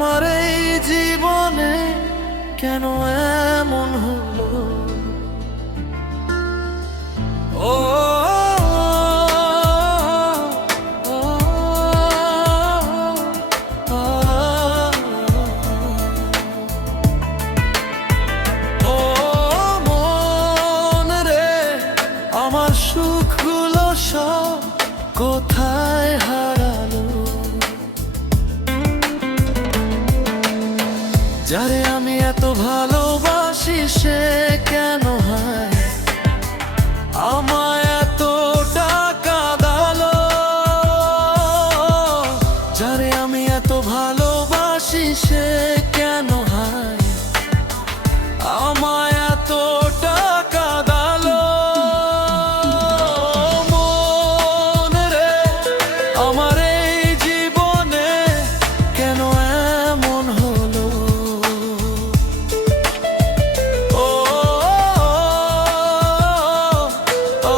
আমার এই জীবনে কেন এমন হলো? ও মন রে, আমার সুখগুলো সব কোথায় হারালো? যারে আমি এত ভালোবাসি সে কেন হয় আমায় এতটা কাঁদালো? যারে আমি এত ভালোবাসি সে কেন হয় আমায় এতটা কাঁদালো? মন রে, আমার এই জীবনে কেন এমন হলো? ও ও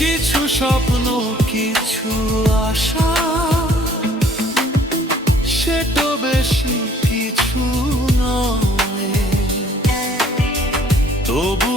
কিছু স্বপ্ন, কিছু আশা, সে তো বেশি কিছু নয়, তবু